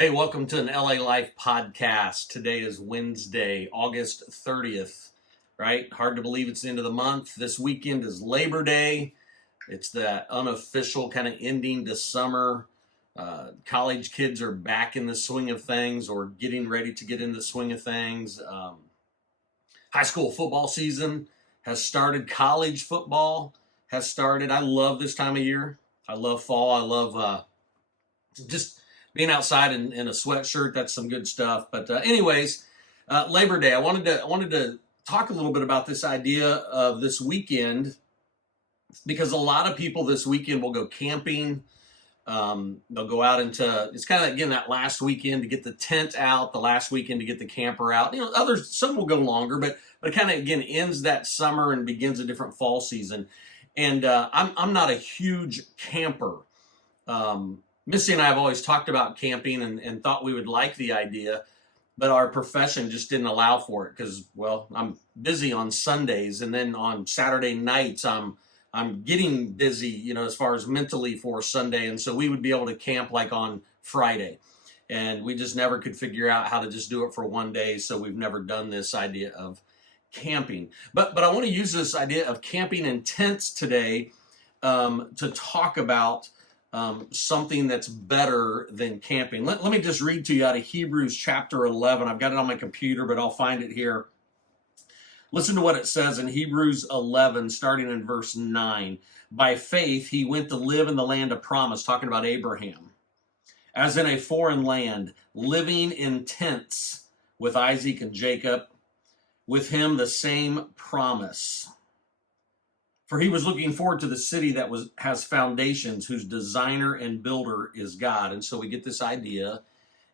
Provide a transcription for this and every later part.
Hey, welcome to an LA Life podcast. Today is Wednesday, August 30th, right? Hard to believe it's the end of the month. This weekend is Labor Day. It's that unofficial kind of ending to summer. College kids are back in the swing of things or getting ready to get in the swing of things. High school football season has started. College football has started. I love this time of year. I love fall. I love just being outside in a sweatshirt. That's some good stuff. But anyways, Labor Day. I wanted to talk a little bit about this idea of this weekend because a lot of people this weekend will go camping. They'll go out into, it's kind of again that last weekend to get the tent out, the last weekend to get the camper out. You know, others, some will go longer, but it kind of again ends that summer and begins a different fall season. And I'm not a huge camper. Missy and I have always talked about camping and thought we would like the idea, but our profession just didn't allow for it because, well, I'm busy on Sundays, and then on Saturday nights I'm getting busy, you know, as far as mentally for Sunday, and so we would be able to camp like on Friday, and we just never could figure out how to just do it for one day, so we've never done this idea of camping. But I want to use this idea of camping in tents today to talk about something that's better than camping. Let me just read to you out of Hebrews chapter 11. I've got it on my computer, but I'll find it here. Listen to what it says in Hebrews 11, starting in verse 9. By faith, he went to live in the land of promise, talking about Abraham, as in a foreign land, living in tents with Isaac and Jacob, with him the same promise. For he was looking forward to the city that has foundations, whose designer and builder is God. And so we get this idea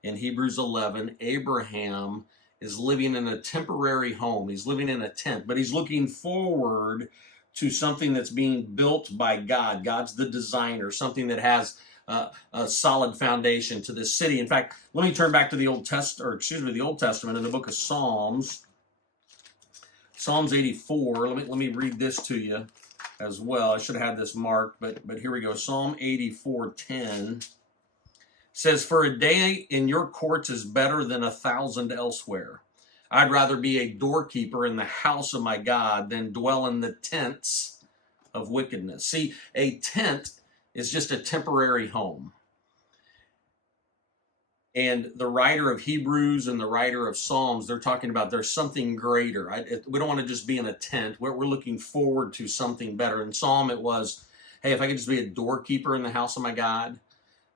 in Hebrews 11. Abraham is living in a temporary home. He's living in a tent, but he's looking forward to something that's being built by God. God's the designer, something that has a solid foundation to this city. In fact, let me turn back to the Old Testament in the book of Psalms. Psalms 84. Let me read this to you as well. I should have had this marked, but here we go. Psalm 84:10 says, "For a day in your courts is better than 1,000 elsewhere. I'd rather be a doorkeeper in the house of my God than dwell in the tents of wickedness." See, a tent is just a temporary home. And the writer of Hebrews and the writer of Psalms, they're talking about there's something greater. We don't want to just be in a tent. We're looking forward to something better. In Psalm, it was, hey, if I could just be a doorkeeper in the house of my God.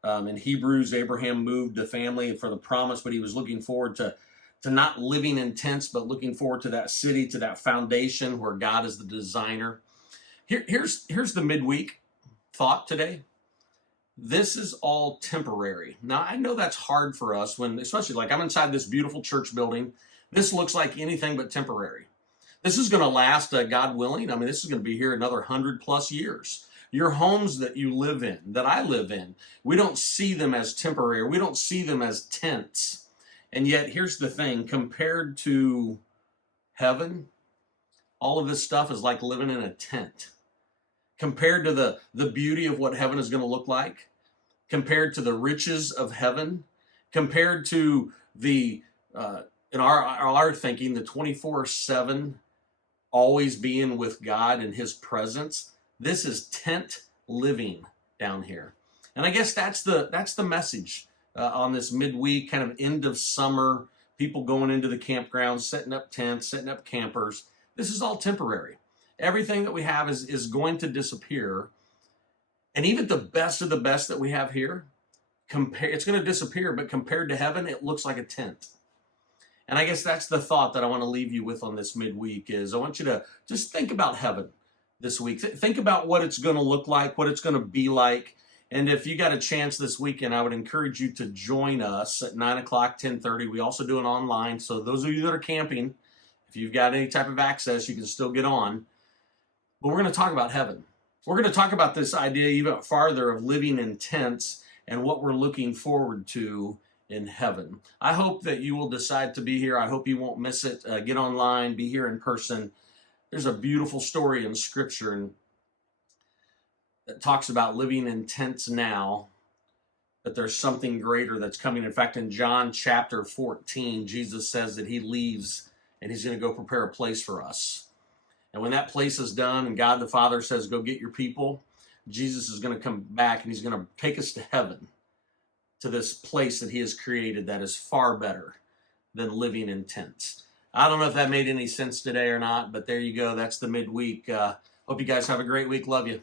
In Hebrews, Abraham moved the family for the promise, but he was looking forward to not living in tents, but looking forward to that city, to that foundation where God is the designer. Here's the midweek thought today. This is all temporary. Now, I know that's hard for us when, especially like I'm inside this beautiful church building. This looks like anything but temporary. This is going to last, God willing. I mean, this is going to be here another 100+ years. Your homes that you live in, that I live in, we don't see them as temporary. We don't see them as tents. And yet, here's the thing, compared to heaven, all of this stuff is like living in a tent. Compared to the beauty of what heaven is going to look like, compared to the riches of heaven, compared to the, in our thinking, the 24/7 always being with God in his presence, this is tent living down here. And I guess that's the message on this midweek, kind of end of summer, people going into the campgrounds, setting up tents, setting up campers. This is all temporary. Everything that we have is going to disappear. And even the best of the best that we have here, it's going to disappear, but compared to heaven, it looks like a tent. And I guess that's the thought that I want to leave you with on this midweek is I want you to just think about heaven this week. Think about what it's going to look like, what it's going to be like. And if you got a chance this weekend, I would encourage you to join us at 9 o'clock, 10:30. We also do it online. So those of you that are camping, if you've got any type of access, you can still get on. But we're going to talk about heaven. We're going to talk about this idea even farther of living in tents and what we're looking forward to in heaven. I hope that you will decide to be here. I hope you won't miss it. Get online, be here in person. There's a beautiful story in Scripture that talks about living in tents now but there's something greater that's coming. In fact, in John chapter 14, Jesus says that he leaves and he's going to go prepare a place for us. And when that place is done and God the Father says, go get your people, Jesus is going to come back and he's going to take us to heaven, to this place that he has created that is far better than living in tents. I don't know if that made any sense today or not, but there you go. That's the midweek. Hope you guys have a great week. Love you.